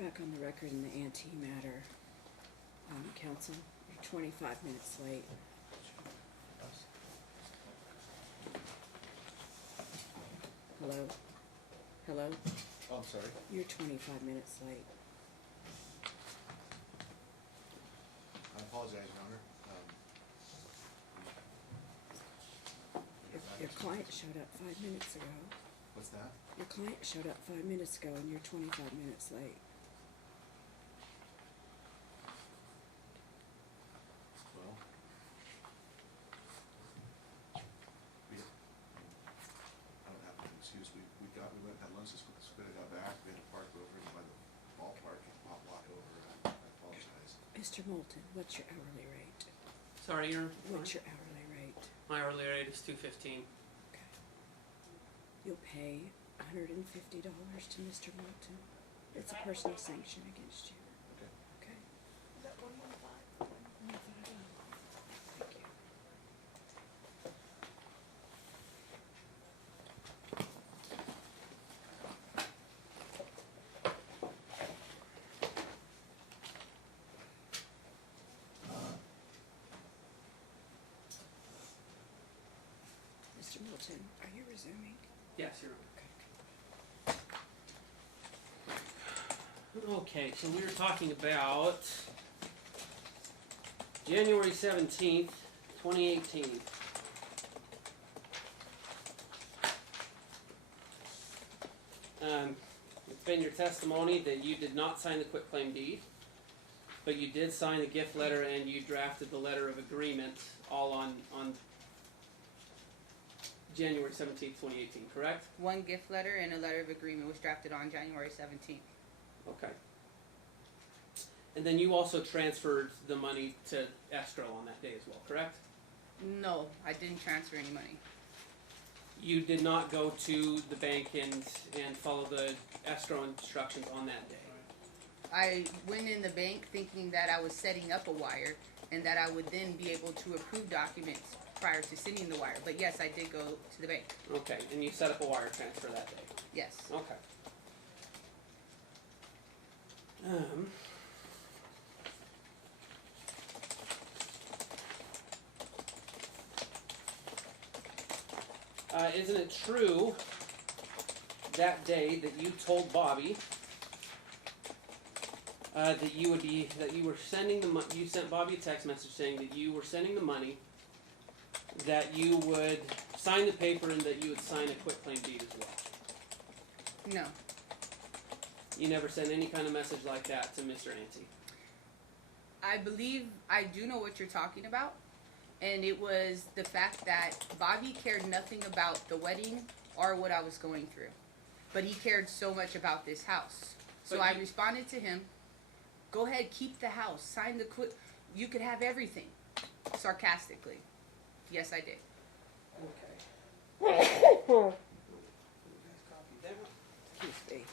back on the record in the ante matter. Counsel, you're 25 minutes late. Hello? Hello? Oh, I'm sorry. You're 25 minutes late. I apologize, Your Honor. Your client showed up 5 minutes ago. What's that? Your client showed up 5 minutes ago and you're 25 minutes late. Well, I don't have an excuse. We went and had lunch as quick as we got back. We had to park over by the ballpark and walk over. I apologize. Mr. Moulton, what's your hourly rate? Sorry, What's your hourly rate? my hourly rate is $2.15. Okay. You'll pay $150 to Mr. Moulton. It's a personal sanction against you. Okay. Okay? Is that 115? Thank you. Mr. Moulton, are you resuming? Yes, you're Okay. okay. So we were talking about January 17th, 2018. It's been your testimony that you did not sign the quitclaim deed, but you did sign the gift letter and you drafted the letter of agreement all on January 17th, 2018, correct? One gift letter and a letter of agreement was drafted on January 17th. Okay. And then you also transferred the money to escrow on that day as well, correct? No, I didn't transfer any money. You did not go to the bank and follow the escrow instructions on that day. I went in the bank thinking that I was setting up a wire and that I would then be able to approve documents prior to sending the wire. But yes, I did go to the bank. Okay, and you set up a wire transfer that day. Yes. Okay. Isn't it true that day that you told Bobby that you were sending the money? You sent Bobby a text message saying that you were sending the money, that you would sign the paper, and that you would sign a quitclaim deed as well. No. You never sent any kind of message like that to Mr. Ante. I believe I do know what you're talking about. And it was the fact that Bobby cared nothing about the wedding or what I was going through. But he cared so much about this house. So But I responded to him, go ahead, keep the house, sign the you could have everything. Sarcastically. Yes, I did. Okay. Excuse me.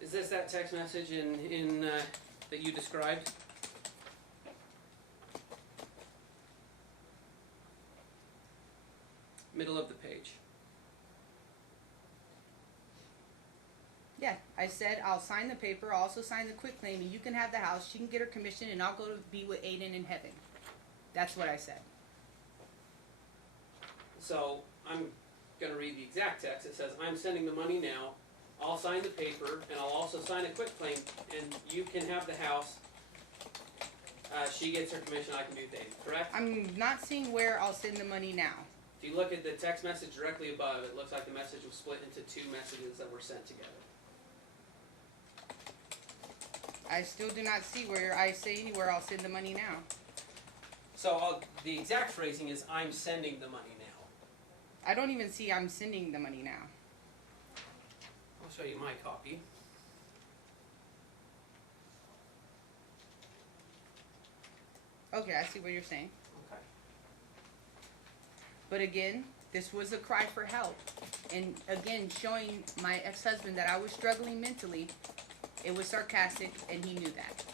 Is this that text message in that you described? Middle of the page. Yeah, I said I'll sign the paper, I'll also sign the quitclaim, and you can have the house, she can get her commission, and I'll go to be with Aiden in heaven. That's what I said. So I'm going to read the exact text. It says, I'm sending the money now. I'll sign the paper, and I'll also sign a quitclaim, and you can have the house. She gets her commission, I can do things, correct? I'm not seeing where I'll send the money now. If you look at the text message directly above, it looks like the message was split into two messages that were sent together. I still do not see where I say anywhere I'll send the money now. So the exact phrasing is, I'm sending the money now. I don't even see I'm sending the money now. I'll show you my copy. Okay, I see what you're saying. Okay. But again, this was a cry for help. And again, showing my ex-husband that I was struggling mentally. It was sarcastic, and he knew that.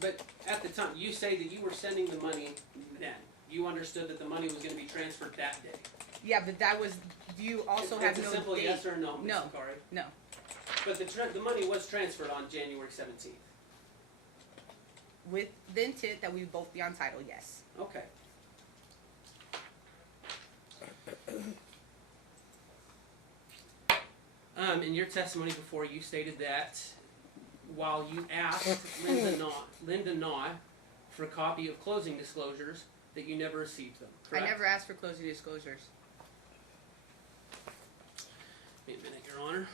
But at the time, you say that you were sending the money then. You understood that the money was going to be transferred that day. Yeah, but that was, you also have It's no a simple date. yes or no, Ms. No. Sakari. No. But the money was transferred on January 17th. With the intent that we both be on title, yes. Okay. In your testimony before, you stated that while you asked Linda Naw for a copy of closing disclosures, that you never received them, correct? I never asked for closing disclosures. Wait a minute, Your Honor.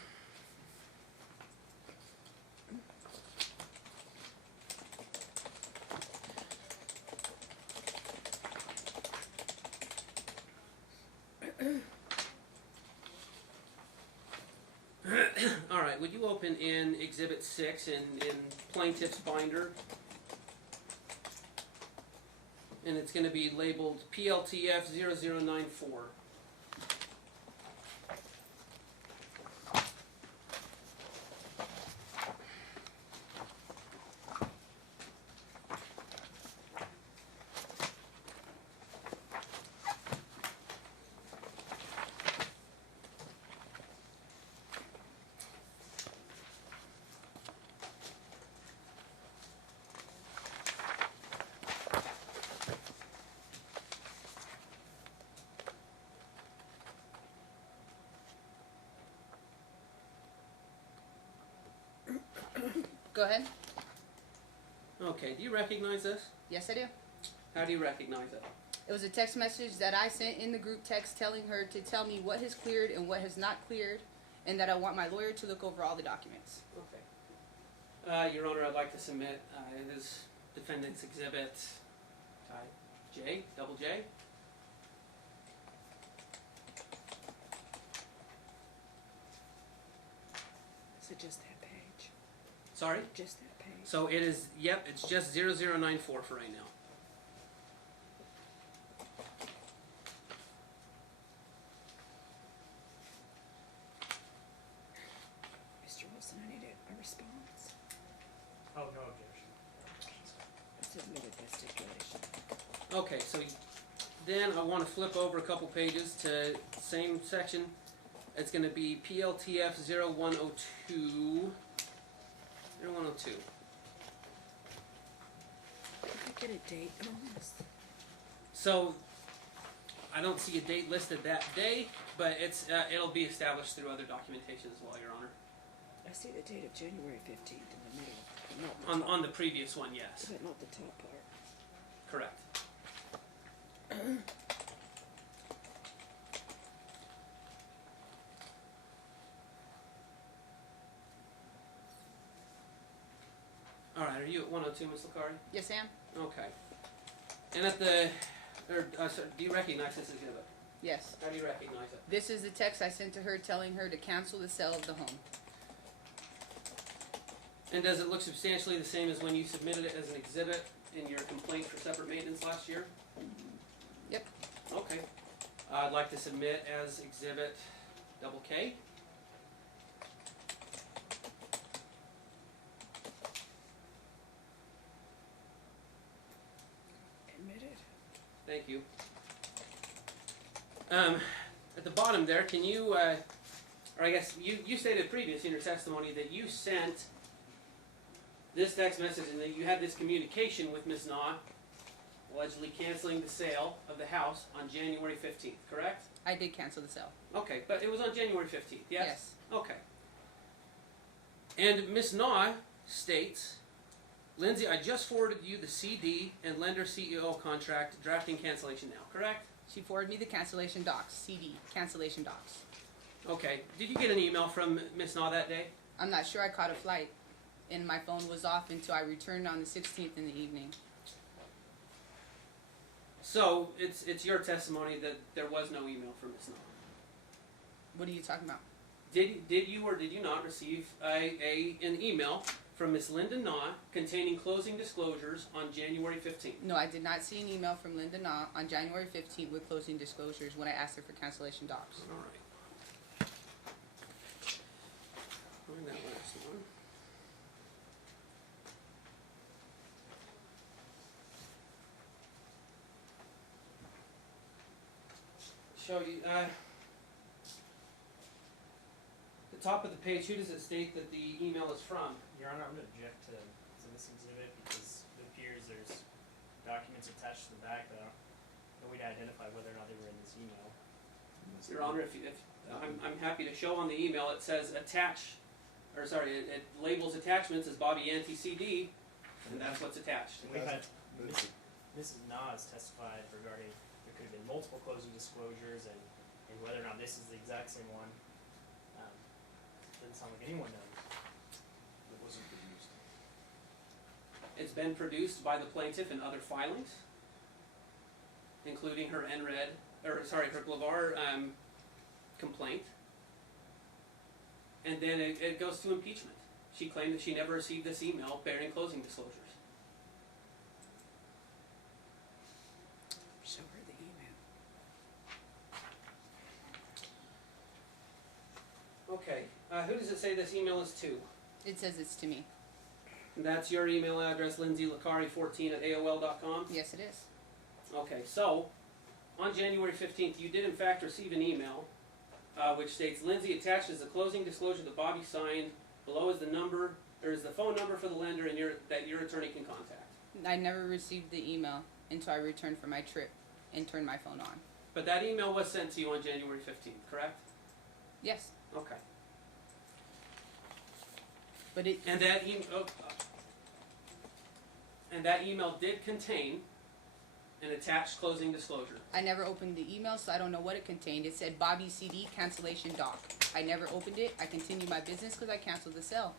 All right, would you open in Exhibit 6 in Plaintiff's Binder? And it's going to be labeled PLTF 0094. Go ahead. Okay, do you recognize this? Yes, I do. How do you recognize it? It was a text message that I sent in the group text telling her to tell me what has cleared and what has not cleared, and that I want my lawyer to look over all the documents. Okay. Your Honor, I'd like to submit it is Defendant's Exhibit J, double J. So just that page. Sorry? Just that page. So it is, yep, it's just 0094 for right now. Mr. Wilson, I need a response. Oh, no objection. I submitted that stipulation. Okay, so then I want to flip over a couple pages to same section. It's going to be PLTF 0102. 0102. Could I get a date on this? So I don't see a date listed that day, but it'll be established through other documentation as well, Your Honor. I see the date of January 15th in the middle, but not the top. On the previous one, yes. But not the top part. Correct. All right, are you at 102, Ms. Lacari? Yes, Sam? Okay. And sorry, do you recognize this exhibit? Yes. How do you recognize it? This is the text I sent to her telling her to cancel the sale of the home. And does it look substantially the same as when you submitted it as an exhibit in your complaint for separate maintenance last year? Yep. Okay. I'd like to submit as exhibit double K. Admitted. Thank you. At the bottom there, can you, or I guess you stated previous in your testimony that you sent this text message and that you had this communication with Ms. Na, allegedly canceling the sale of the house on January 15th, correct? I did cancel the sale. Okay, but it was on January 15th, yes? Yes. Okay. And Ms. Na states, Lindsay, I just forwarded you the CD and lender CEO contract drafting cancellation now, correct? She forwarded me the cancellation docs, CD, cancellation docs. Okay. Did you get an email from Ms. Na that day? I'm not sure, I caught a flight, and my phone was off until I returned on the 16th in the evening. So it's your testimony that there was no email from Ms. Na. What are you talking about? Did you or did you not receive an email from Ms. Linda Na containing closing disclosures on January 15th? No, I did not see an email from Linda Na on January 15th with closing disclosures when I asked her for cancellation docs. All right. Find that last one. show you, the top of the page, who does it state that the email is from? Your Honor, I'm gonna object to this exhibit because it appears there's documents attached to the back that no way to identify whether or not they were in this email. Your Honor, I'm happy to show on the email, it says attach, or sorry, it labels attachments as Bobby Yankee CD, and that's what's attached. And we've had Mrs. Nas testified regarding there could have been multiple closing disclosures and whether or not this is the exact same one. Doesn't sound like anyone knows. It wasn't produced. It's been produced by the plaintiff in other filings, including her her Glavar complaint. And then it goes to impeachment. She claimed that she never received this email bearing closing disclosures. Show her the email. Okay, who does it say this email is to? It says it's to me. That's your email address, lindsaylicari14@aol.com? Yes, it is. Okay, so on January 15th, you did in fact receive an email which states Lindsay attaches the closing disclosure that Bobby signed. Below is the number, or is the phone number for the lender and that your attorney can contact. I never received the email until I returned from my trip and turned my phone on. But that email was sent to you on January 15th, correct? Yes, Okay. but it. And that email did contain an attached closing disclosure. I never opened the email, so I don't know what it contained. It said Bobby CD cancellation doc. I never opened it. I continued my business because I canceled the sale.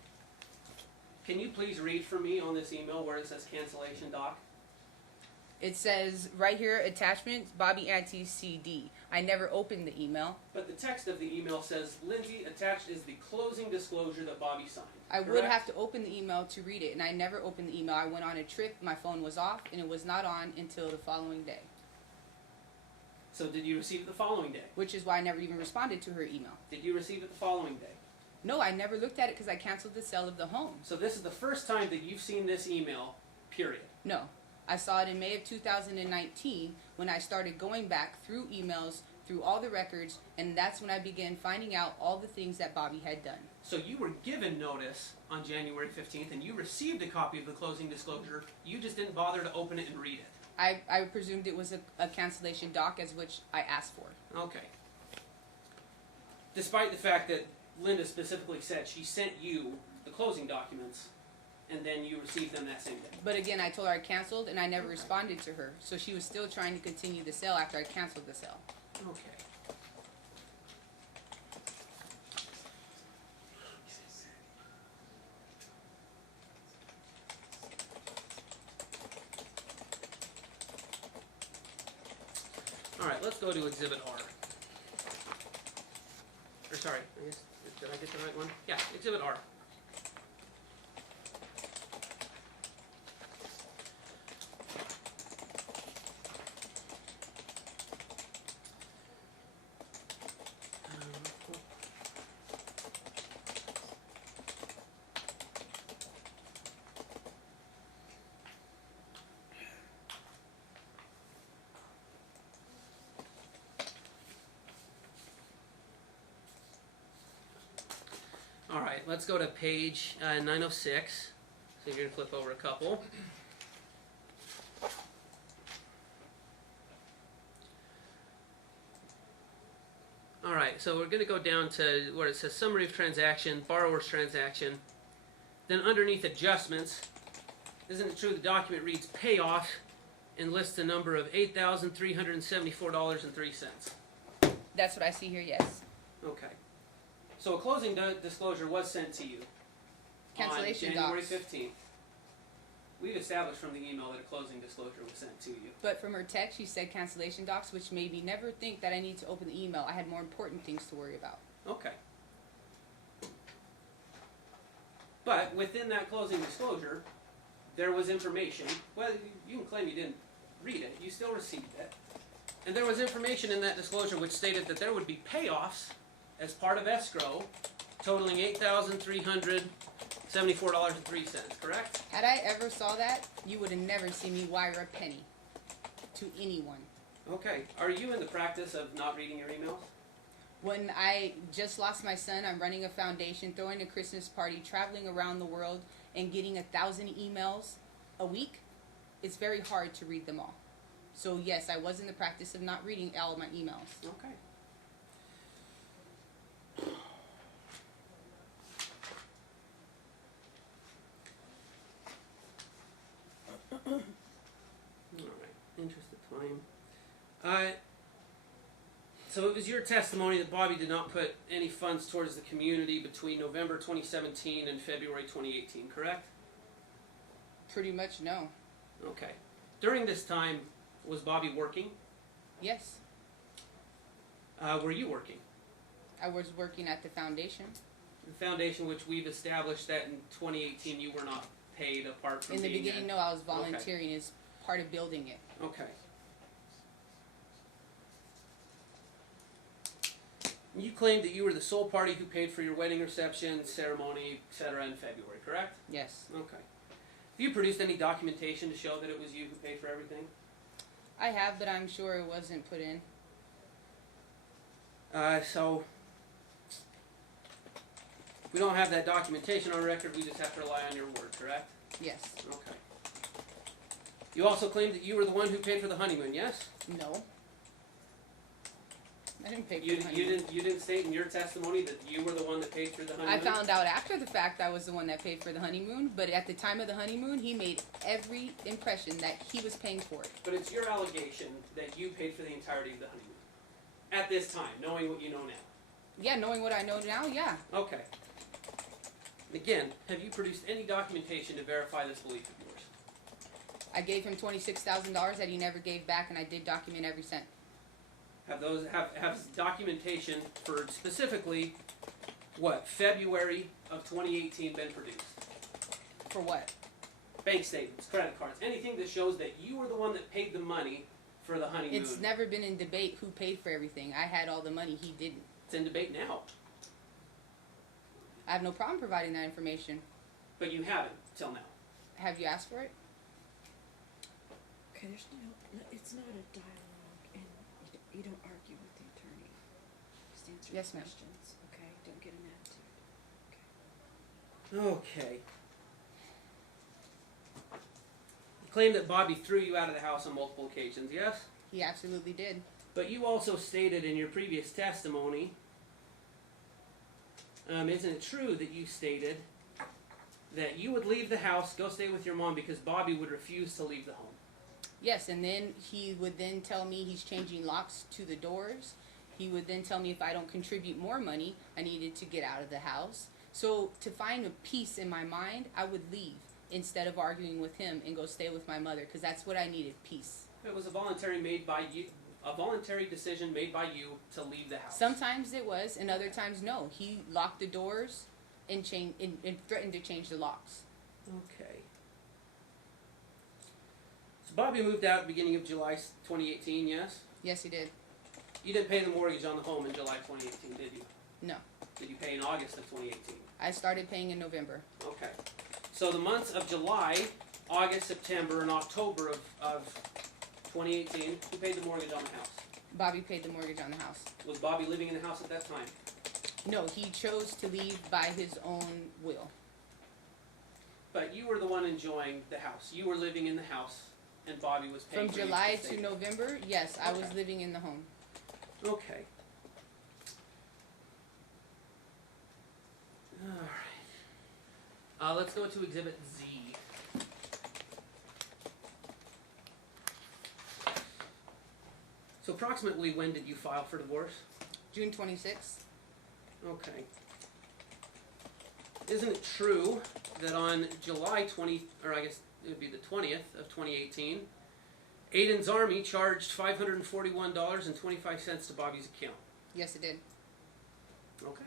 Can you please read for me on this email where it says cancellation doc? It says right here, attachments, Bobby Anti CD. I never opened the email. But the text of the email says, Lindsay, attached is the closing disclosure that Bobby signed. I would correct? have to open the email to read it, and I never opened the email. I went on a trip, my phone was off, and it was not on until the following day, So did you receive it the following day? which is why I never even responded to her email. Did you receive it the following day? No, I never looked at it because I canceled the sale of the home. So this is the first time that you've seen this email, period. No, I saw it in May of 2019 when I started going back through emails, through all the records, and that's when I began finding out all the things that Bobby had done. So you were given notice on January 15th and you received a copy of the closing disclosure. You just didn't bother to open it and read it. I presumed it was a cancellation doc, as which I asked for. Okay. Despite the fact that Linda specifically said she sent you the closing documents and then you received them that same day. But again, I told her I canceled and I never responded to her. So she was still trying to continue the sale after I canceled the sale. Okay. Alright, let's go to Exhibit R. Or sorry, did I get the right one? Yeah, Exhibit R. Alright, let's go to page 906. So you're going to flip over a couple. Alright, so we're going to go down to where it says Summary of Transaction, Borrower's Transaction. Then underneath Adjustments, isn't it true the document reads Payoff and lists a number of $8,374.03? That's what I see here, yes. Okay. So a closing disclosure was sent to you Cancellation on January docs. 15th. We've established from the email that a closing disclosure was sent to you. But from her text, she said cancellation docs, which made me never think that I need to open the email. I had more important things to worry about. Okay. But within that closing disclosure, there was information. Well, you can claim you didn't read it. You still received it. And there was information in that disclosure which stated that there would be payoffs as part of escrow totaling $8,374.03, correct? Had I ever saw that, you would have never seen me wire a penny to anyone. Okay. Are you in the practice of not reading your emails? When I just lost my son, I'm running a foundation, throwing a Christmas party, traveling around the world, and getting 1,000 emails a week. It's very hard to read them all. So yes, I was in the practice of not reading all my emails. Okay. All right. Interest of time. So it was your testimony that Bobby did not put any funds towards the community between November 2017 and February 2018, correct? Pretty much no. Okay. During this time, was Bobby working? Yes, Were you working? I was working at the foundation. The foundation, which we've established that in 2018 you were not paid apart from In the being beginning, no, I was volunteering as part of building it. Okay. You claimed that you were the sole party who paid for your wedding reception, ceremony, etc. in February, correct? Yes, Okay. Have you produced any documentation to show that it was you who paid for everything? I have, but I'm sure it wasn't put in. So we don't have that documentation on record, we just have to rely on your word, correct? Yes. Okay. You also claimed that you were the one who paid for the honeymoon, yes? No. I didn't pay for You the honeymoon. didn't state in your testimony that you were the one that paid for the honeymoon? I found out after the fact I was the one that paid for the honeymoon, but at the time of the honeymoon, he made every impression that he was paying for it. But it's your allegation that you paid for the entirety of the honeymoon. At this time, knowing what you know now. Yeah, knowing what I know now, yeah. Okay. Again, have you produced any documentation to verify this belief of yours? I gave him $26,000 that he never gave back, and I did document every cent. Have documentation for specifically what, February of 2018 been produced? For what? Bank statements, credit cards, anything that shows that you were the one that paid the money for the honeymoon. It's never been in debate who paid for everything. I had all the money, he didn't. It's in debate now, I have no problem providing that information. but you haven't till now. Have you asked for it? Okay, it's not a dialogue, and you don't argue with the attorney. Just answer the Yes, ma'am. questions, okay? Don't get an attitude. Okay. You claim that Bobby threw you out of the house on multiple occasions, yes? He absolutely did. But you also stated in your previous testimony, isn't it true that you stated that you would leave the house, go stay with your mom because Bobby would refuse to leave the home? Yes, and then he would then tell me he's changing locks to the doors. He would then tell me if I don't contribute more money, I needed to get out of the house. So to find a peace in my mind, I would leave instead of arguing with him and go stay with my mother, because that's what I needed, peace. It was a voluntary decision made by you to leave the house. Sometimes it was, and other times no. He locked the doors and threatened to change the locks. Okay. So Bobby moved out at the beginning of July 2018, yes? Yes, he did. You didn't pay the mortgage on the home in July 2018, did you? No. Did you pay in August of 2018? I started paying in November. Okay. So the months of July, August, September, and October of 2018, who paid the mortgage on the house? Bobby paid the mortgage on the house. Was Bobby living in the house at that time? No, he chose to leave by his own will. But you were the one enjoying the house. You were living in the house, and Bobby was paying From for you July stay. to November, yes, I was Okay. living in the home. Okay. All right. Let's go to Exhibit Z. So approximately when did you file for divorce? June 26th. Okay. Isn't it true that on July 20, or I guess it would be the 20th of 2018, Aiden's Army charged $541.25 to Bobby's account? Yes, it did. Okay.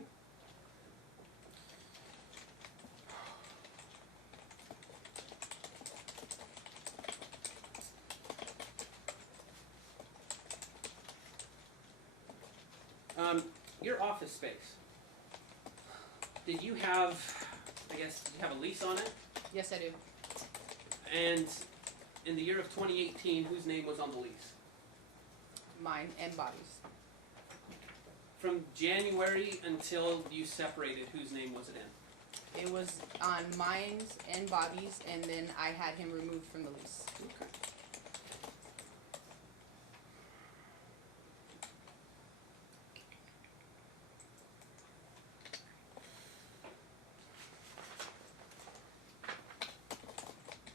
Your office space. Did you have, did you have a lease on it? Yes, I do. And in the year of 2018, whose name was on the lease? mine and Bobby's. From January until you separated, whose name was it in? It was on mine's and Bobby's, and then I had him removed from the lease. Okay.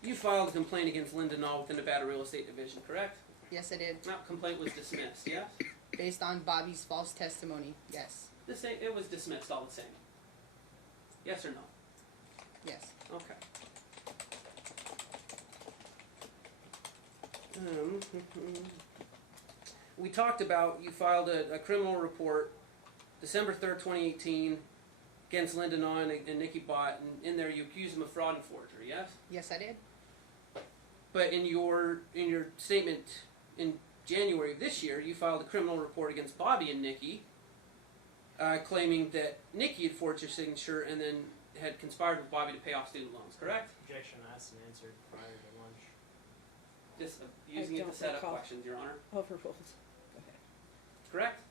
You filed a complaint against Linda Naw with the Nevada Real Estate Division, correct? Yes, I did. That complaint was dismissed, yes? Based on Bobby's false testimony. Yes. The same, it was dismissed all the same. Yes or no? Yes. Okay. We talked about, you filed a criminal report December 3rd, 2018 against Linda Naw and Nikki Bott, and in there you accused them of fraud and forgery, yes? Yes, I did. But in your statement in January of this year, you filed a criminal report against Bobby and Nikki, claiming that Nikki had forged your signature and then had conspired with Bobby to pay off student loans, correct? Objection asked and answered prior to lunch. Just using it to don't set up recall. questions, Your Honor. Overruled. Go ahead. Correct?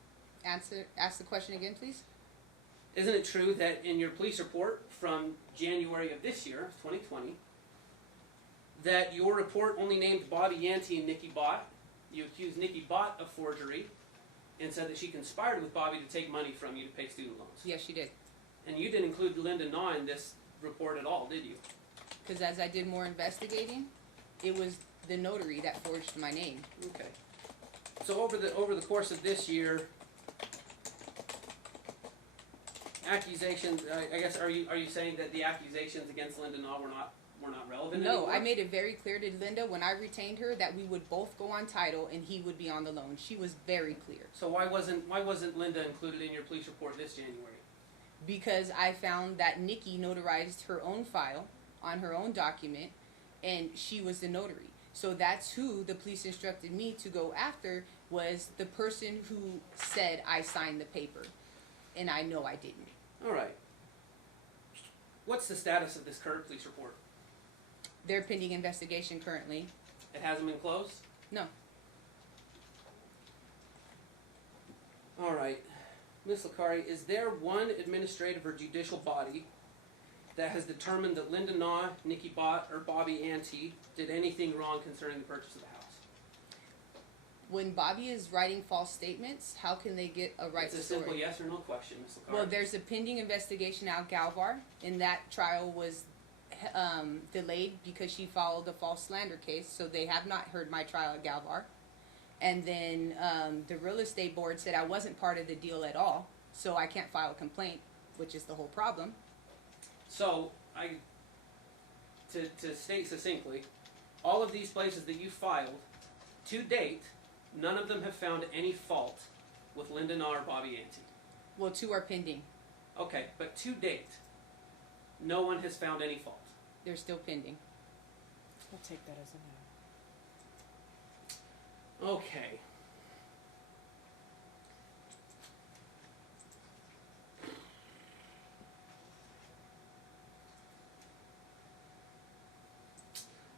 Ask the question again, please. Isn't it true that in your police report from January of this year, 2020, that your report only named Bobby Yancey and Nikki Bott? You accused Nikki Bott of forgery and said that she conspired with Bobby to take money from you to pay student loans. Yes, you did. And you didn't include Linda Naw in this report at all, did you? Because as I did more investigating, it was the notary that forged my name. Okay. So over the course of this year, accusations. I guess are you saying that the accusations against Linda Naw were not relevant No, anymore? I made it very clear to Linda when I retained her that we would both go on title and he would be on the loan. She was very clear. So why wasn't Linda included in your police report this January? Because I found that Nikki notarized her own file on her own document, and she was the notary. So that's who the police instructed me to go after, was the person who said I signed the paper, and I know I didn't. All right. What's the status of this current police report? They're pending investigation currently. It hasn't been closed? No. All right. Ms. Licari, is there one administrative or judicial body that has determined that Linda Naw, Nikki Bott, or Bobby Ante did anything wrong concerning the purchase of the house? When Bobby is writing false statements, how can they get a right It's to a simple story? yes or no question, Ms. Licari. Well, there's a pending investigation out Galvar, and that trial was delayed because she filed a false slander case, so they have not heard my trial at Galvar. And then the real estate board said I wasn't part of the deal at all, so I can't file a complaint, which is the whole problem. So, to state succinctly, all of these places that you filed, to date, none of them have found any fault with Linda Naw or Bobby Ante. Well, 2 are pending. Okay, but to date, no one has found any fault. They're still pending. I'll take that as a no. Okay.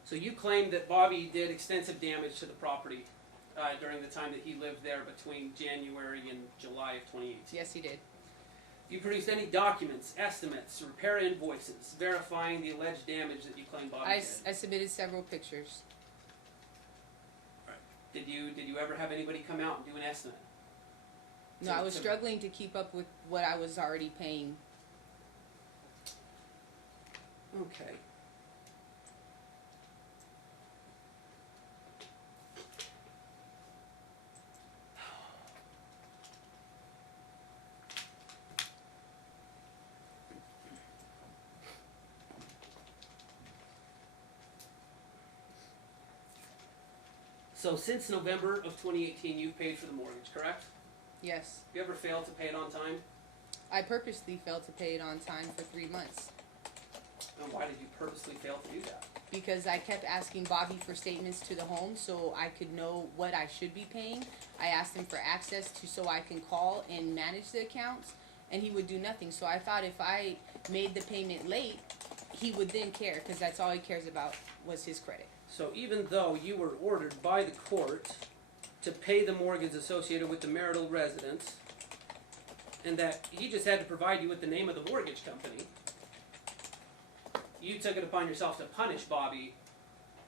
So you claim that Bobby did extensive damage to the property during the time that he lived there between January and July of 2018. Yes, he did. You produced any documents, estimates, repair invoices verifying the alleged damage that you claim Bobby did? I submitted several pictures. Did you ever have anybody come out and do an estimate? No, I was struggling to keep up with what I was already paying. Okay. So since November of 2018, you've paid for the mortgage, correct? Yes. Have you ever failed to pay it on time? I purposely failed to pay it on time for 3 months And why did you purposely fail to do that? because I kept asking Bobby for statements to the home so I could know what I should be paying. I asked him for access to so I can call and manage the accounts, and he would do nothing. So I thought if I made the payment late, he would then care, because that's all he cares about was his credit. So even though you were ordered by the court to pay the mortgage associated with the marital residence, and that he just had to provide you with the name of the mortgage company, you took it upon yourself to punish Bobby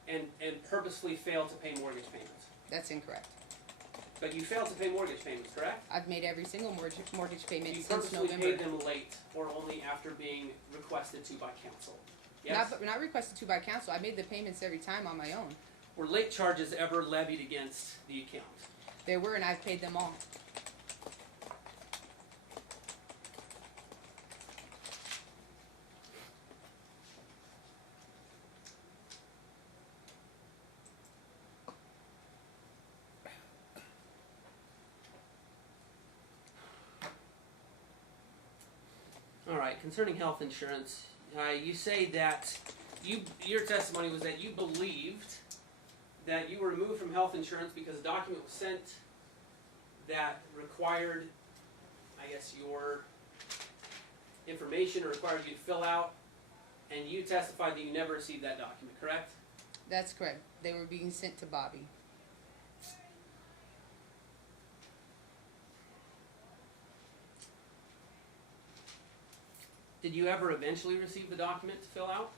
and purposefully fail to pay mortgage payments. That's incorrect. But you failed to pay mortgage payments, correct? I've made every single mortgage payment You since purposely November. paid them late or only after being requested to by counsel. Yes? Not requested to by counsel. I made the payments every time on my own. Were late charges ever levied against the account? There were, and I've paid them all. All right, concerning health insurance, you say that your testimony was that you believed that you were removed from health insurance because a document was sent that required, I guess, your information or required you to fill out, and you testified that you never received that document, correct? That's correct. They were being sent to Bobby. Did you ever eventually receive the document to fill out?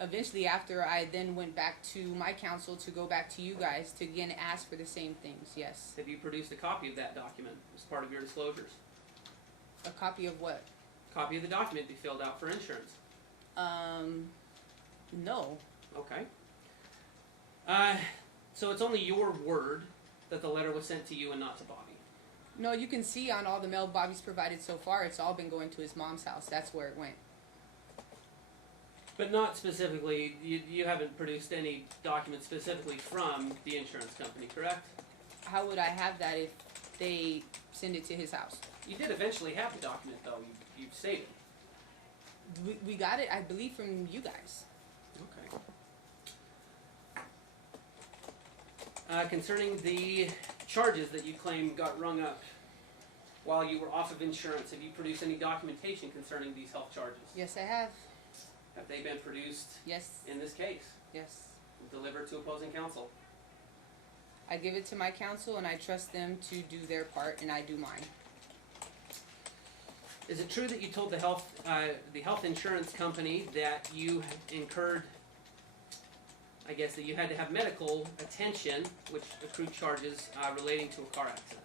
Eventually, after I then went back to my counsel to go back to you guys to again ask for the same things, yes. Have you produced a copy of that document as part of your disclosures? A copy of what? Copy of the document to be filled out for insurance. No. Okay. So it's only your word that the letter was sent to you and not to Bobby. No, you can see on all the mail Bobby's provided so far, it's all been going to his mom's house. That's where it went. But not specifically, you haven't produced any documents specifically from the insurance company, correct? How would I have that if they send it to his house? You did eventually have the document, though, you've stated. We got it, I believe, from you guys. Okay. Concerning the charges that you claim got rung up while you were off of insurance, have you produced any documentation concerning these health charges? Yes, I have. Have they been produced Yes. in this case, Yes. delivered to opposing counsel? I give it to my counsel and I trust them to do their part and I do mine. Is it true that you told the health insurance company that you incurred, I guess, that you had to have medical attention, which accrued charges relating to a car accident?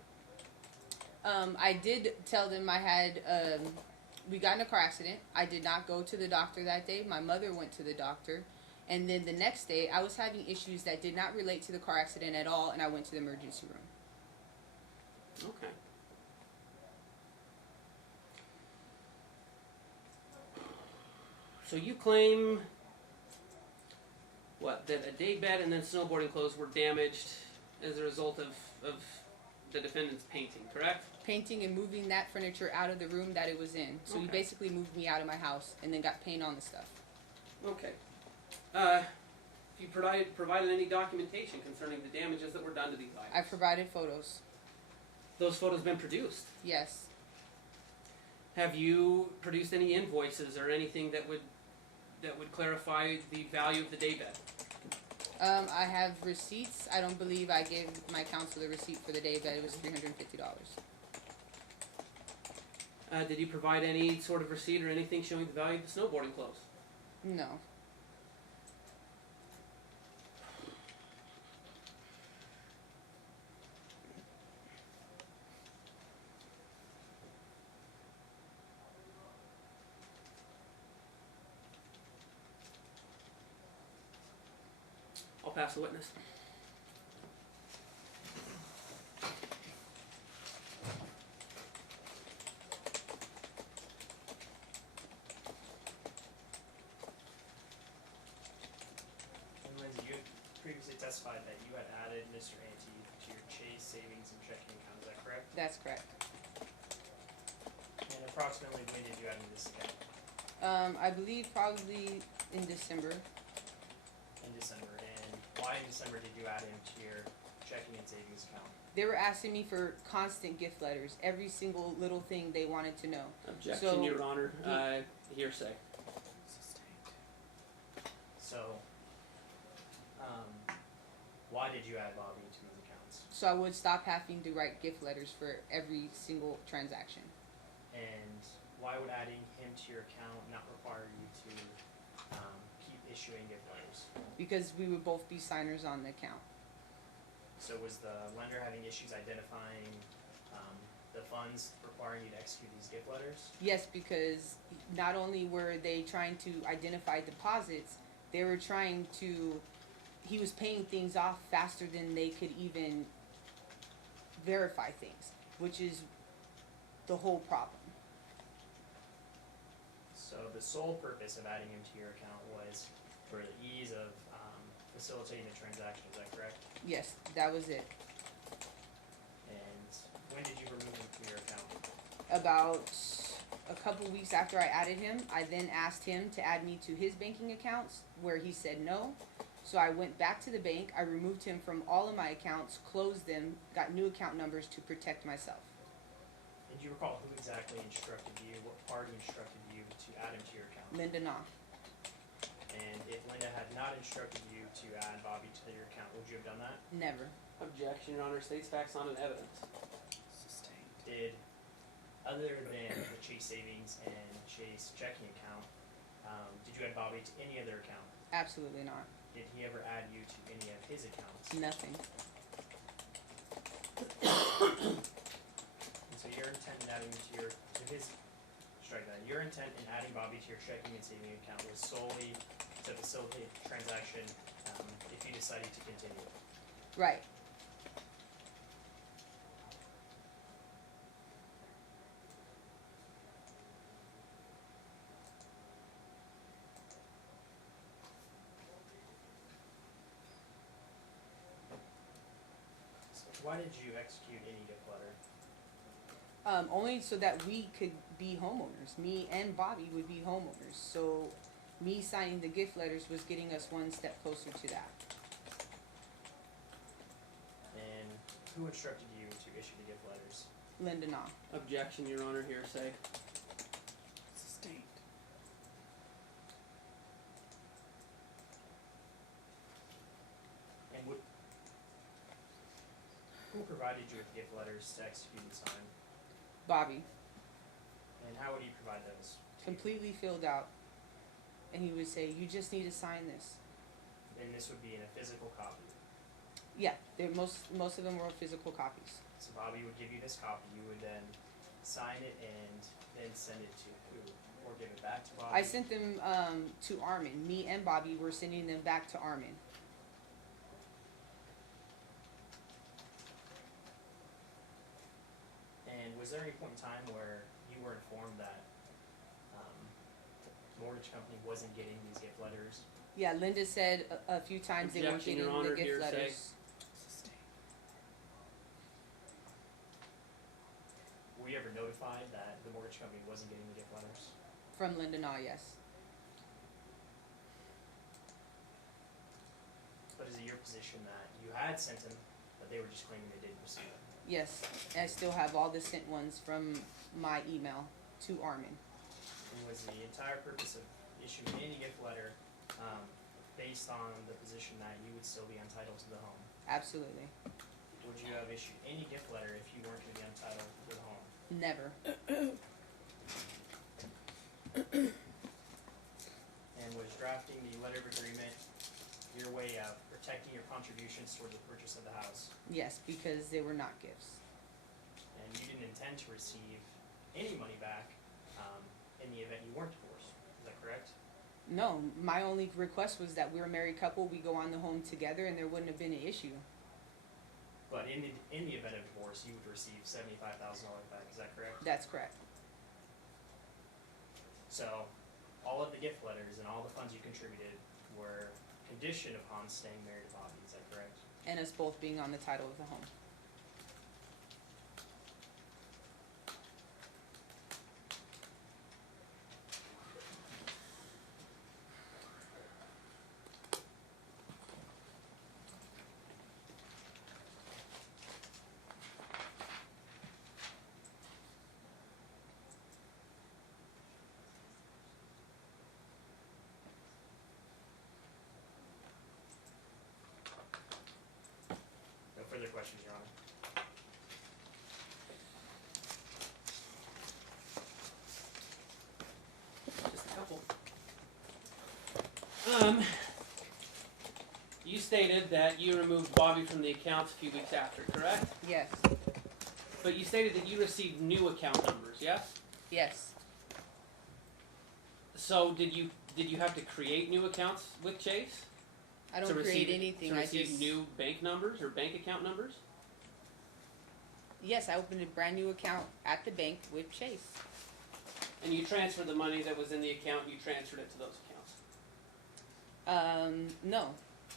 I did tell them I had, we got in a car accident. I did not go to the doctor that day. My mother went to the doctor. And then the next day, I was having issues that did not relate to the car accident at all, and I went to the emergency room. Okay. So you claim, what, that a daybed and then snowboarding clothes were damaged as a result of the defendant's painting, correct? Painting and moving that furniture out of the room that it was in. So he Okay. basically moved me out of my house and then got paint on the stuff. Okay. Have you provided any documentation concerning the damages that were done to these items? I provided photos. Those photos been produced? Yes. Have you produced any invoices or anything that would clarify the value of the daybed? I have receipts. I don't believe I gave my counsel the receipt for the day that it was $350. Did you provide any sort of receipt or anything showing the value of the snowboarding clothes? No. I'll pass the witness. And Lindsay, you had previously testified that you had added Mr. Ante to your Chase savings and checking account, is that correct? That's correct. And approximately when did you add in this account? I believe probably in December. In December. And why in December did you add him to your checking and savings account? They were asking me for constant gift letters. Every single little thing they wanted to know. Objection, So, Your Honor. Hearsay. So, why did you add Bobby to those accounts? So I would stop having to write gift letters for every single transaction. And why would adding him to your account not require you to keep issuing gift letters? Because we would both be signers on the account. So was the lender having issues identifying the funds requiring you to execute these gift letters? Yes, because not only were they trying to identify deposits, they were trying to, he was paying things off faster than they could even verify things, which is the whole problem. So the sole purpose of adding him to your account was for the ease of facilitating the transaction, is that correct? Yes, that was it. And when did you remove him from your account? About a couple weeks after I added him, I then asked him to add me to his banking accounts, where he said no. So I went back to the bank, I removed him from all of my accounts, closed them, got new account numbers to protect myself. And do you recall who exactly instructed you, what party instructed you to add him to your account? Linda Nah. And if Linda had not instructed you to add Bobby to your account, would you have done that? Never. Objection, Your Honor. States facts on and evidence. Sustained. Did, other than the Chase savings and Chase checking account, did you add Bobby to any other account? Absolutely not. Did he ever add you to any of his accounts? Nothing. And so your intent in adding your intent in adding Bobby to your checking and saving account was solely to facilitate the transaction if you decided to continue. Right. So why did you execute any gift letter? Only so that we could be homeowners. Me and Bobby would be homeowners. So me signing the gift letters was getting us one step closer to that. And who instructed you to issue the gift letters? Linda Nah. Objection, Your Honor. Hearsay. Sustained. And who provided you with gift letters to execute and sign? Bobby. And how would he provide those? Completely filled out. And he would say, you just need to sign this. And this would be in a physical copy. Yeah, most of them were physical copies. So Bobby would give you this copy, you would then sign it and then send it to who? Or give it back to Bobby? I sent them to Armin. Me and Bobby were sending them back to Armin. And was there any point in time where you were informed that the mortgage company wasn't getting these gift letters? Yeah, Linda said a few times they weren't Objection, getting Your Honor. the gift Hearsay. letters. Sustained. Were you ever notified that the mortgage company wasn't getting the gift letters? From Linda Nah, yes. But is it your position that you had sent them, but they were just claiming they didn't receive it? Yes, I still have all the sent ones from my email to Armin. And was the entire purpose of issuing any gift letter based on the position that you would still be entitled to the home? Absolutely. Would you have issued any gift letter if you weren't going to be entitled to the home? Never. And was drafting the letter of agreement your way of protecting your contributions toward the purchase of the house? Yes, because they were not gifts. And you didn't intend to receive any money back in the event you weren't divorced, is that correct? No, my only request was that we're a married couple, we go on the home together, and there wouldn't have been an issue. But in the event of divorce, you would receive $75,000 back, is that correct? That's correct. So, all of the gift letters and all the funds you contributed were conditioned upon staying married to Bobby, is that correct? And us both being on the title of the home. No further questions, Your Honor. You stated that you removed Bobby from the account a few weeks after, correct? Yes. But you stated that you received new account numbers, yes? Yes. So did you have to create new accounts with Chase? I don't to create receive, anything. To I receive just new bank numbers or bank account numbers? Yes, I opened a brand new account at the bank with Chase. And you transferred the money that was in the account, you transferred it to those accounts? No,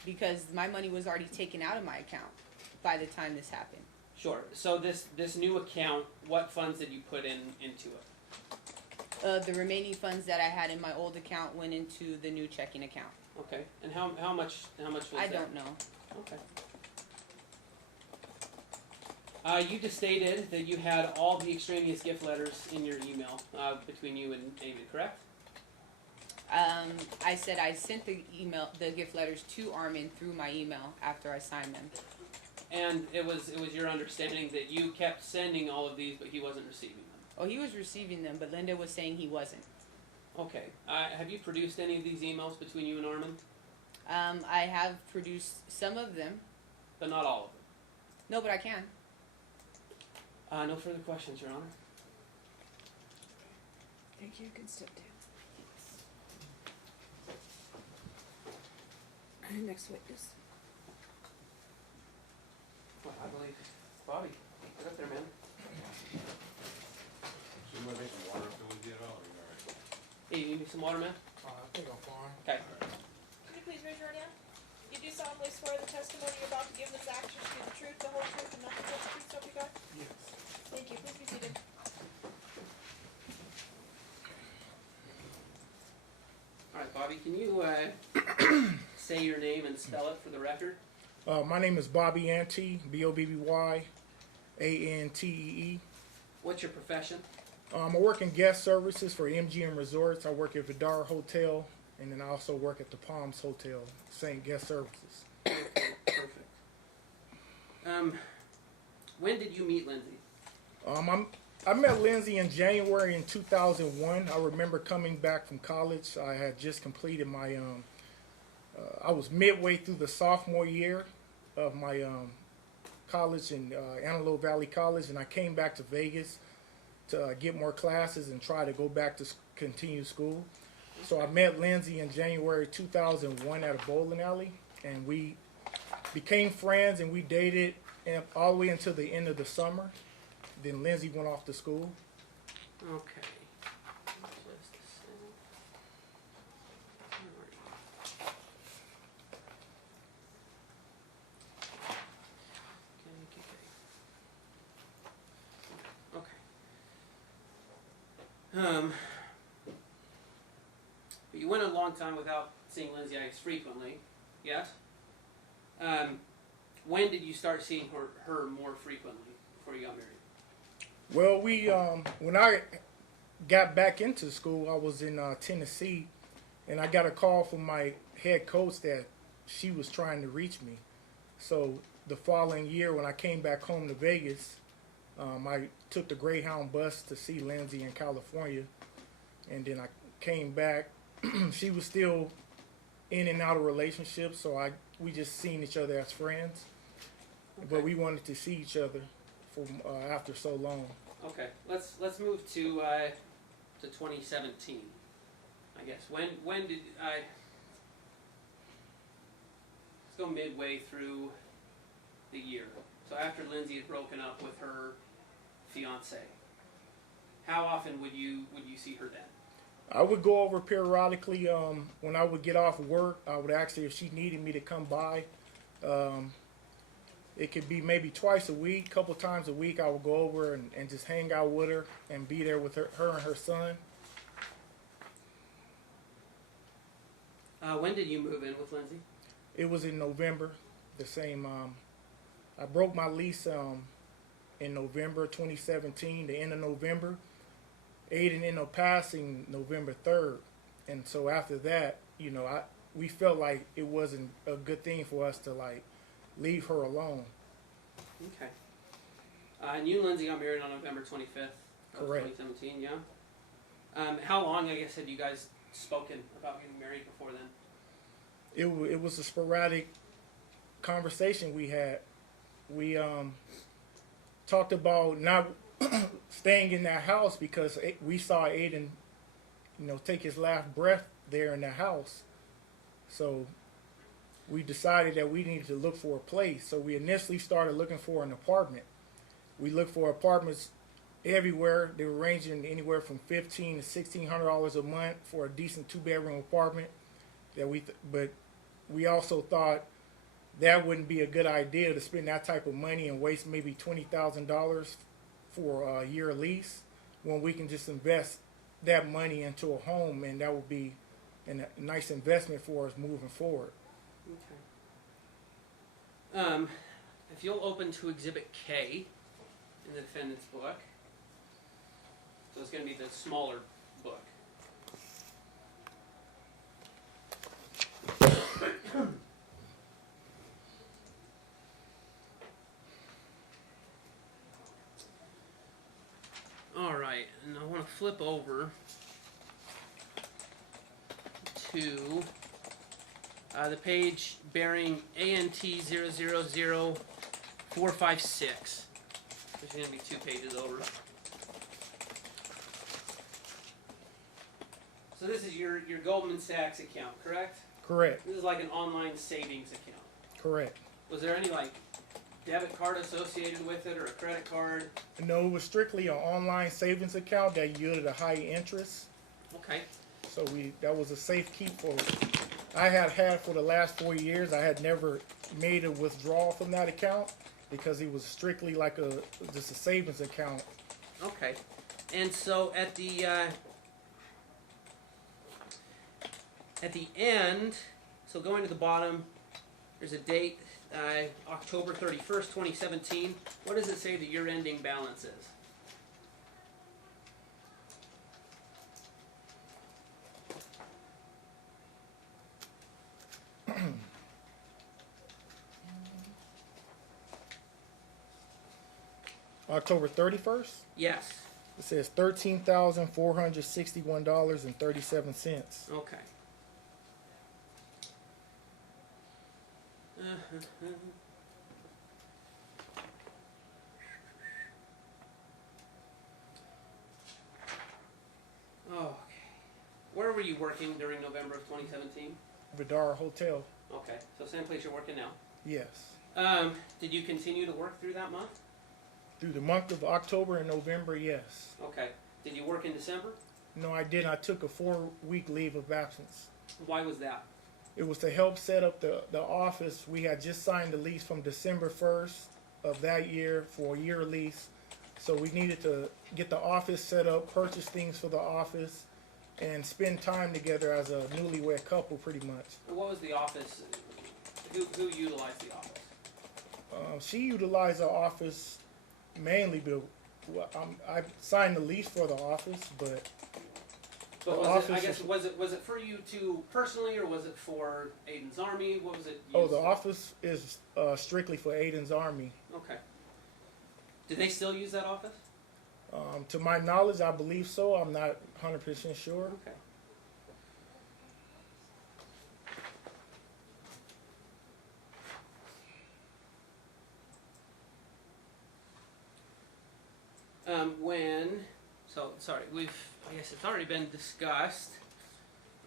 because my money was already taken out of my account by the time this happened. Sure. So this new account, what funds did you put into it? The remaining funds that I had in my old account went into the new checking account. Okay. And how much was that? I don't know. Okay. You just stated that you had all the extraneous gift letters in your email between you and David, correct? I said I sent the gift letters to Armin through my email after I signed them. And it was your understanding that you kept sending all of these, but he wasn't receiving them. Oh, he was receiving them, but Linda was saying he wasn't. Okay. Have you produced any of these emails between you and Armin? I have produced some of them. But not all of them. No, but I can. No further questions, Your Honor. Thank you. You can step down. Next witness. Well, I believe Bobby. Get up there, man. So you wanna make some water fill with you at all, or you all right? Hey, you need some water, man? I think I'm fine. Okay. Can you please raise your right hand? You do solemnly swear the testimony you're about to give this action to be the truth, the whole truth, and nothing but the truth, so help you God? Yes. Thank you. Please be seated. All right, Bobby. Can you say your name and spell it for the record? My name is Bobby Ante, Bobby-Antee. What's your profession? I work in guest services for MGM Resorts. I work at Vidar Hotel, and then I also work at the Palms Hotel, same guest services. Perfect. When did you meet Lindsay? I met Lindsay in January in 2001. I remember coming back from college. I had just completed my, I was midway through the sophomore year of my college in Antelope Valley College, and I came back to Vegas to get more classes and try to go back to continue school. So I met Lindsay in January 2001 at a bowling alley, and we became friends, and we dated all the way until the end of the summer. Then Lindsay went off to school. Okay. Okay. But you went a long time without seeing Lindsay, I guess, frequently. Yes? When did you start seeing her more frequently before you got married? Well, when I got back into school, I was in Tennessee, and I got a call from my head coach that she was trying to reach me. So the following year, when I came back home to Vegas, I took the Greyhound bus to see Lindsay in California, and then I came back. She was still in and out of relationships, so we just seen each other as friends, but we wanted to see each other from after so long. Okay, let's move to 2017. I guess when did let's go midway through the year. So after Lindsay had broken up with her fiance, how often would you see her then? I would go over periodically. When I would get off work, I would ask her if she needed me to come by. It could be maybe twice a week, couple times a week. I would go over and just hang out with her and be there with her and her son. When did you move in with Lindsay? It was in November, the same. I broke my lease in November 2017, the end of November. Aiden ended up passing November 3rd, and so after that, we felt like it wasn't a good thing for us to leave her alone. Okay. And you and Lindsay got married on November 25th of Correct. 2017, yeah? How long, I guess, had you guys spoken about getting married before then? it was a sporadic conversation we had. We talked about not staying in that house because we saw Aiden, take his last breath there in the house. So we decided that we needed to look for a place. So we initially started looking for an apartment. We looked for apartments everywhere. They were ranging anywhere from $1,500 to $1,600 a month for a decent 2-bedroom apartment. But we also thought that wouldn't be a good idea to spend that type of money and waste maybe $20,000 for a year lease when we can just invest that money into a home, and that would be a nice investment for us moving forward. Okay. If you'll open to Exhibit K in the defendant's book, so it's going to be the smaller book. All right, and I want to flip over to the page bearing ANT 000456. There's going to be 2 pages over. So this is your Goldman Sachs account, correct? Correct. This is like an online savings account. Correct. Was there any debit card associated with it or a credit card? No, it was strictly an online savings account that yielded a high interest. Okay. So that was a safe keep for I had for the last 4 years. I had never made a withdrawal from that account because it was strictly like just a savings account. Okay. And so at the end, so going to the bottom, there's a date, October 31st, 2017. What does it say the year ending balance is? October 31st? Yes. It says $13,461.37. Okay. Okay. Where were you working during November of 2017? Vidar Hotel. Okay, so same place you're working now. Yes. Did you continue to work through that month? Through the month of October and November, yes. Okay. Did you work in December? No, I didn't. I took a 4-week leave of absence. Why was that? It was to help set up the office. We had just signed the lease from December 1st of that year for a year lease. So we needed to get the office set up, purchase things for the office, and spend time together as a newlywed couple pretty much. What was the office? Who utilized the office? She utilized the office mainly, but I signed the lease for the office, but But the was it, I office guess, is- was it for you two personally, or was it for Aiden's Army? What was it used oh, the for? office is strictly for Aiden's Army. Okay. Do they still use that office? To my knowledge, I believe so. I'm not 100% sure. Okay. I guess it's already been discussed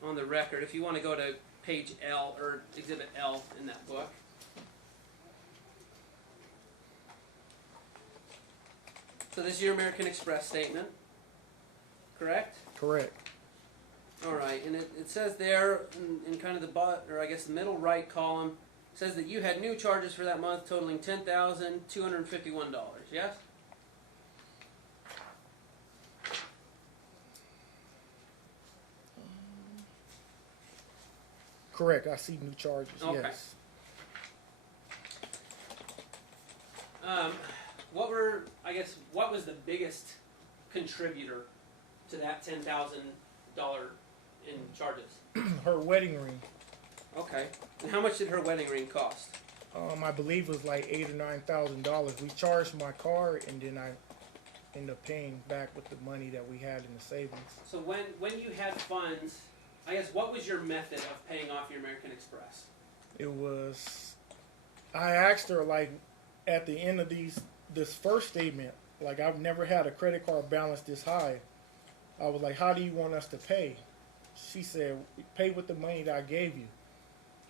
on the record. If you want to go to page L, or Exhibit L in that book. So this is your American Express statement, correct? Correct. All right, and it says there in kind of the the middle right column, it says that you had new charges for that month totaling $10,251. Yes. Correct. I see new charges. Okay. Yes. What was the biggest contributor to that $10,000 in charges? Her wedding ring. Okay. And how much did her wedding ring cost? I believe it was like $8,000 or $9,000. We charged my car, and then I ended up paying back with the money that we had in the savings. So when you had funds I guess, what was your method of paying off your American Express? It was, I asked her, like, at the end of this first statement, like, I've never had a credit card balance this high. I was like, how do you want us to pay? She said, pay with the money that I gave you.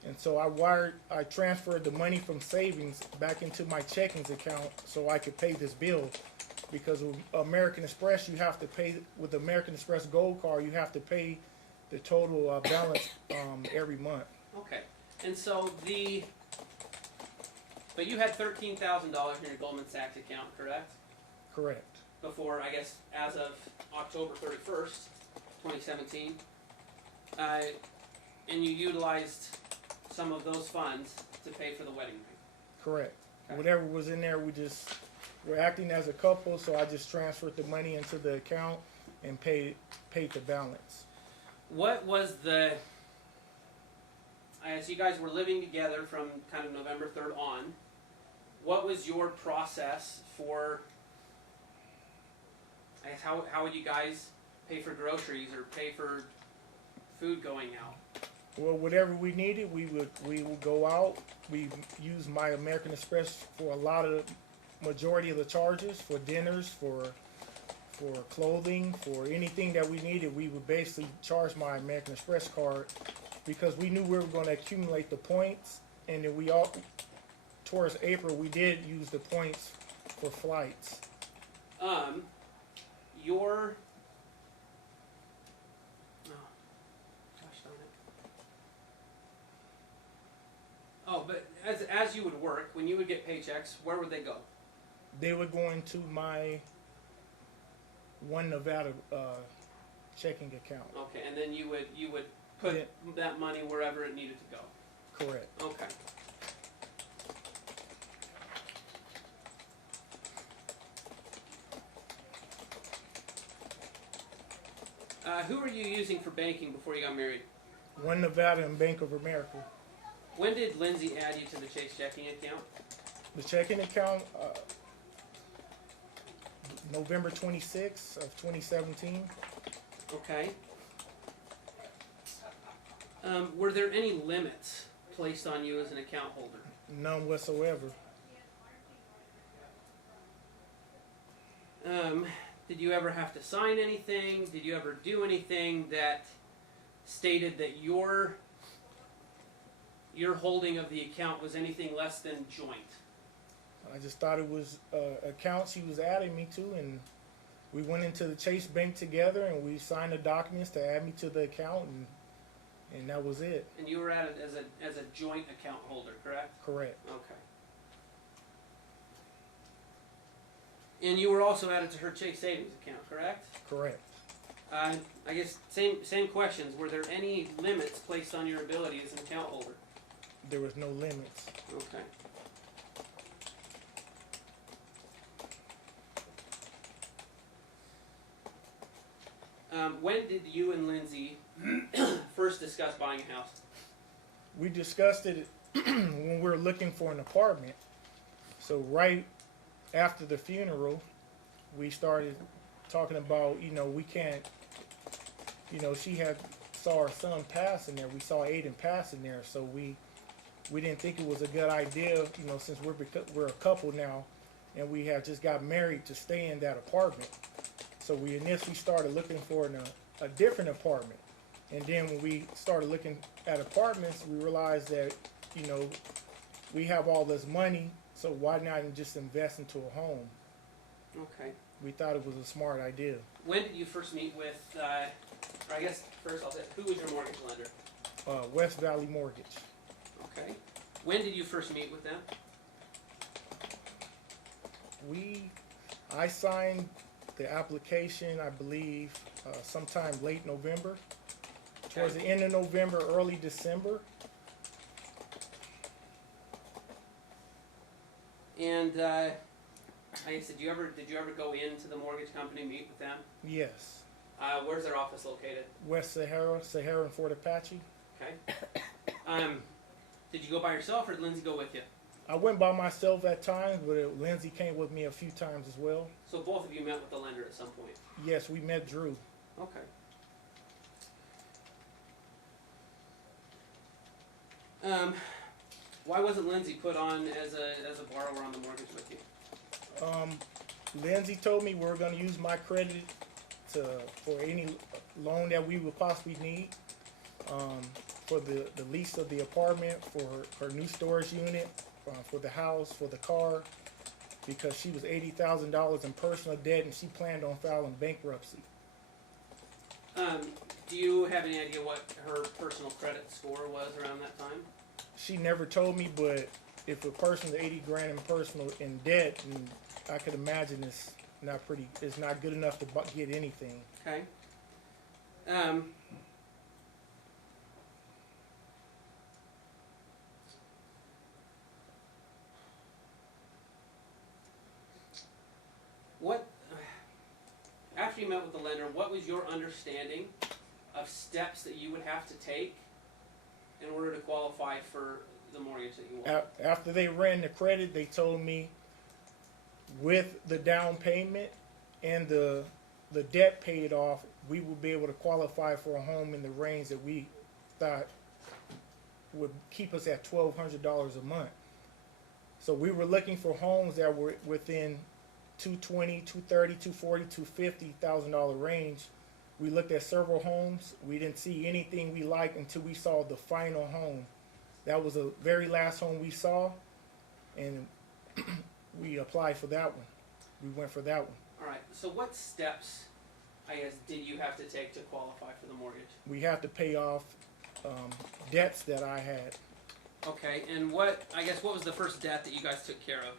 And so I transferred the money from savings back into my checkings account so I could pay this bill. Because with American Express, you have to pay, with the American Express Gold Card, you have to pay the total balance every month. Okay, and so but you had $13,000 in your Goldman Sachs account, correct? Correct. Before, I guess, as of October 31st, 2017. And you utilized some of those funds to pay for the wedding ring. Correct. Okay. Whatever was in there, we're acting as a couple, so I just transferred the money into the account and paid the balance. What was I guess you guys were living together from kind of November 3rd on. What was your process for, I guess, how would you guys pay for groceries or pay for food going out? Well, whatever we needed, we would go out. We used my American Express for a lot of majority of the charges, for dinners, for clothing, for anything that we needed. We would basically charge my American Express card because we knew we were going to accumulate the points, and then towards April, we did use the points for flights. Your gosh darn it. Oh, but as you would work, when you would get paychecks, where would they go? They would go into my One Nevada checking account. Okay, and then you would put that money wherever it needed to go. Correct. Okay. Who were you using for banking before you got married? One Nevada and Bank of America. When did Lindsay add you to the Chase checking account? The checking account, November 26th of 2017. Okay. Were there any limits placed on you as an account holder? None whatsoever. Did you ever have to sign anything? Did you ever do anything that stated that your holding of the account was anything less than joint? I just thought it was account she was adding me to, and we went into the Chase Bank together, and we signed the documents to add me to the account, and that was it. And you were added as a joint account holder, correct? Correct. Okay. And you were also added to her Chase savings account, correct? Correct. I guess same questions. Were there any limits placed on your ability as an account holder? There was no limits. Okay. When did you and Lindsay first discuss buying a house? We discussed it when we were looking for an apartment. So right after the funeral, we started talking about, we can't, she saw her son pass in there. We saw Aiden pass in there. So we didn't think it was a good idea, since we're a couple now, and we had just got married, to stay in that apartment. So we initially started looking for a different apartment. And then when we started looking at apartments, we realized that, we have all this money, so why not just invest into a home? Okay. We thought it was a smart idea. When did you first meet with, or I guess first I'll say, who was your mortgage lender? West Valley Mortgage. Okay. When did you first meet with them? I signed the application, I believe, sometime late November. Towards the end of November, early December. And like I said, did you ever go into the mortgage company, meet with them? Yes. Where's their office located? West Sahara and Fort Apache. Okay. Did you go by yourself or did Lindsay go with you? I went by myself at times, but Lindsay came with me a few times as well. So both of you met with the lender at some point? Yes, we met Drew. Okay. Why wasn't Lindsay put on as a borrower on the mortgage with you? Lindsay told me we're going to use my credit for any loan that we would possibly need, for the lease of the apartment, for her new storage unit, for the house, for the car, because she was $80,000 in personal debt and she planned on filing bankruptcy. Do you have any idea what her personal credit score was around that time? She never told me, but if a person's 80 grand in personal in debt, and I could imagine it's not good enough to get anything. Okay. After you met with the lender, what was your understanding of steps that you would have to take in order to qualify for the mortgage that you want? After they ran the credit, they told me with the down payment and the debt paid off, we will be able to qualify for a home in the range that we thought would keep us at $1,200 a month. So we were looking for homes that were within $220,000, $230,000, $240,000, $250,000 range. We looked at several homes. We didn't see anything we liked until we saw the final home. That was the very last home we saw, and we applied for that one. We went for that one. All right. So what steps, I guess, did you have to take to qualify for the mortgage? We have to pay off debts that I had. Okay. And what was the first debt that you guys took care of?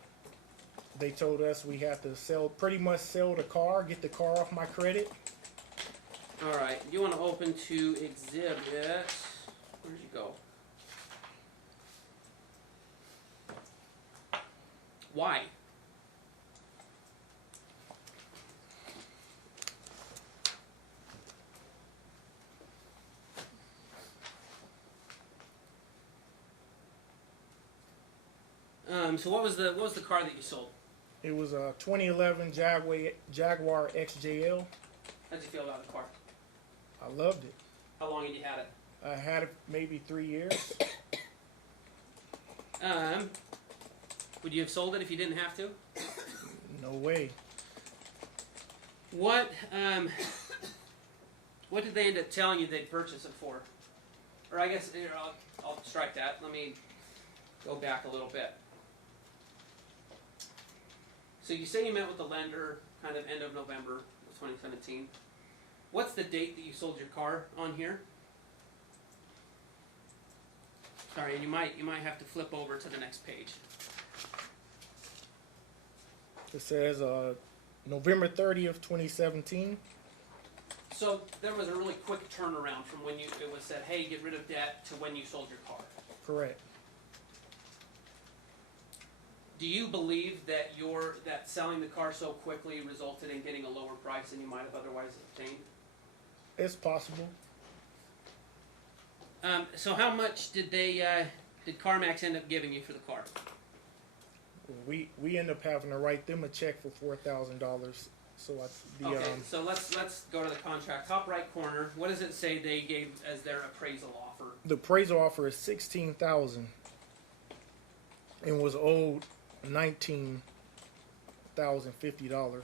They told us we had to pretty much sell the car, get the car off my credit. All right. You want to open to exhibit? Where'd you go? Why? So what was the car that you sold? It was a 2011 Jaguar XJL. How'd you feel about the car? I loved it. How long had you had it? I had it maybe 3 years. Would you have sold it if you didn't have to? No way. What did they end up telling you they'd purchase it for? Or I guess here, I'll strike that. Let me go back a little bit. So you say you met with the lender kind of end of November of 2017. What's the date that you sold your car on here? Sorry, and you might have to flip over to the next page. It says November 30th, 2017. So there was a really quick turnaround from when it was said, hey, get rid of debt, to when you sold your car. Correct. Do you believe that that selling the car so quickly resulted in getting a lower price than you might have otherwise obtained? It's possible. So how much did CarMax end up giving you for the car? We end up having to write them a check for $4,000. So Okay, so let's go to the contract. Top right corner. What does it say they gave as their appraisal offer? the appraisal offer is $16,000 and was owed $19,050.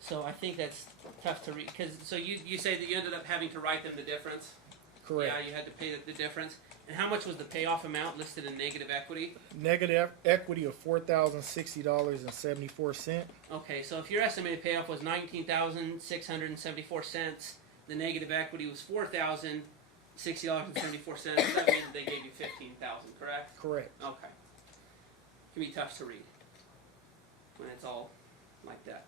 So I think that's tough to read, because so you say that you ended up having to write them the difference. Correct. Yeah, you had to pay the difference. And how much was the payoff amount listed in negative equity? Negative equity of $4,060.74. Okay, so if your estimated payoff was $19,674, the negative equity was $4,060.74. That means they gave you $15,000, correct? Correct. Okay. Can be tough to read when it's all like that.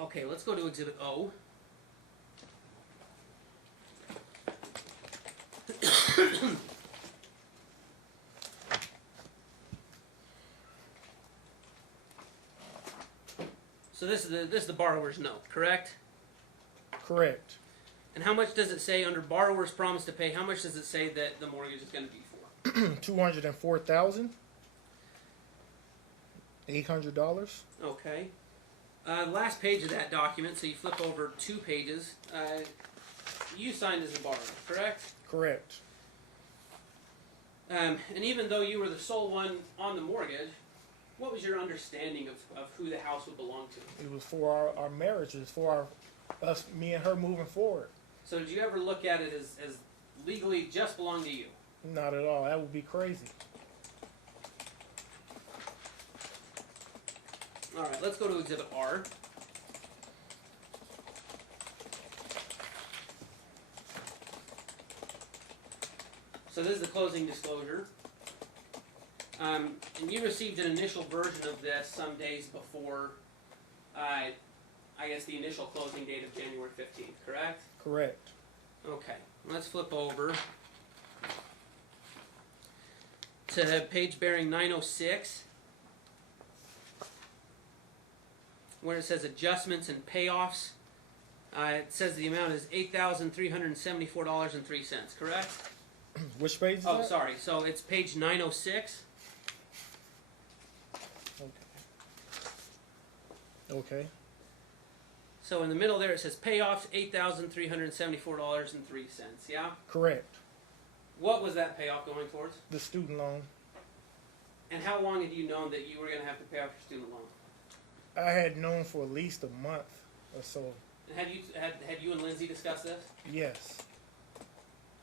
Okay, let's go to Exhibit O. So this is the borrower's note, correct? Correct. And how much does it say under borrower's promise to pay? How much does it say that the mortgage is going to be for? $204,800. Okay. Last page of that document, so you flip over 2 pages. You signed as the borrower, correct? Correct. And even though you were the sole one on the mortgage, what was your understanding of who the house would belong to? It was for our marriages, for us, me and her moving forward. So did you ever look at it as legally just belong to you? Not at all. That would be crazy. Alright, let's go to Exhibit R. So this is the closing disclosure. And you received an initial version of this some days before, I guess, the initial closing date of January 15th, correct? Correct. Okay, let's flip over to page bearing 906, where it says adjustments and payoffs. It says the amount is $8,374.03, correct? Which page is Oh, that? sorry. So it's page 906. Okay. So in the middle there it says payoffs $8,374.03. Yeah. Correct. What was that payoff going towards? The student loan. And how long had you known that you were going to have to pay off your student loan? I had known for at least a month or so. And had you and Lindsay discussed this? Yes.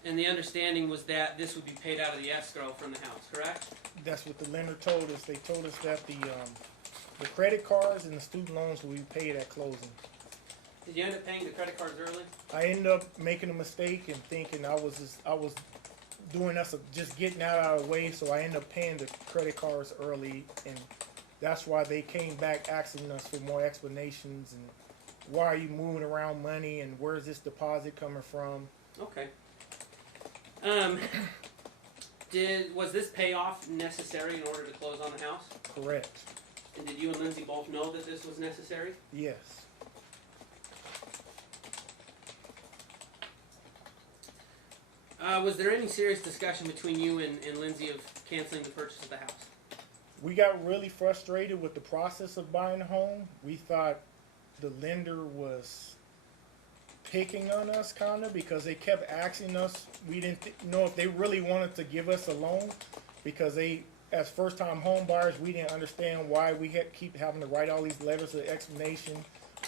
And the understanding was that this would be paid out of the escrow from the house, correct? That's what the lender told us. They told us that the credit cards and the student loans will be paid at closing. Did you end up paying the credit cards early? I ended up making a mistake and thinking I was doing us just getting out of the way, so I ended up paying the credit cards early, and that's why they came back asking us for more explanations and why are you moving around money and where's this deposit coming from? Okay. Was this payoff necessary in order to close on the house? Correct. And did you and Lindsay both know that this was necessary? Yes. Was there any serious discussion between you and Lindsay of canceling the purchase of the house? We got really frustrated with the process of buying a home. We thought the lender was picking on us kind of because they kept asking us. We didn't know if they really wanted to give us a loan because they, as first-time home buyers, we didn't understand why we keep having to write all these letters of explanation,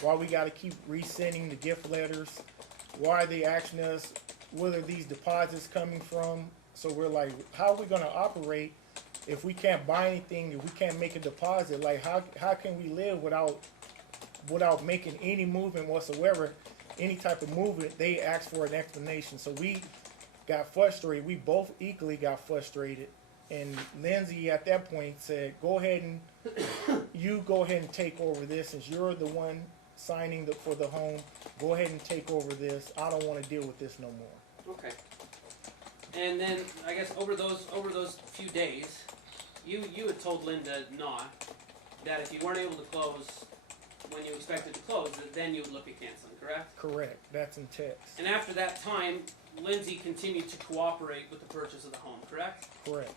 why we got to keep resending the gift letters, why they asking us whether these deposits coming from. So we're like, how are we going to operate if we can't buy anything, if we can't make a deposit? Like, how can we live without making any movement whatsoever? Any type of movement, they ask for an explanation. So we got frustrated. We both equally got frustrated. And Lindsay at that point said, go ahead and take over this since you're the one signing for the home. Go ahead and take over this. I don't want to deal with this no more. Okay. And then I guess over those few days, you had told Linda that if you weren't able to close when you expected to close, then you would look at canceling, correct? Correct. That's in text. And after that time, Lindsay continued to cooperate with the purchase of the home, correct? Correct.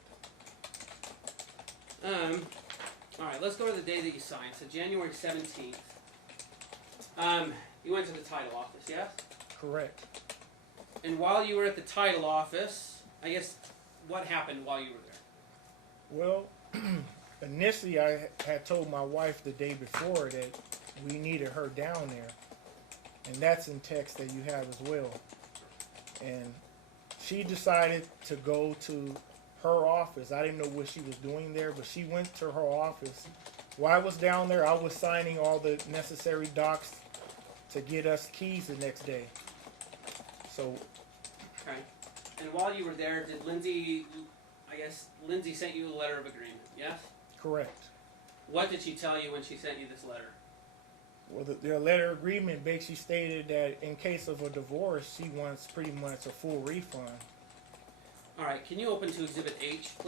Alright, let's go to the day that you signed. So January 17th. You went to the title office, yes? Correct. And while you were at the title office, I guess, what happened while you were there? Well, initially I had told my wife the day before that we needed her down there. And that's in text that you have as well. And she decided to go to her office. I didn't know what she was doing there, but she went to her office. While I was down there, I was signing all the necessary docs to get us keys the next day. So, Okay. And while you were there, did Lindsay sent you a letter of agreement, yes? correct. What did she tell you when she sent you this letter? Well, their letter of agreement basically stated that in case of a divorce, she wants pretty much a full refund. Alright, can you open to Exhibit H, please?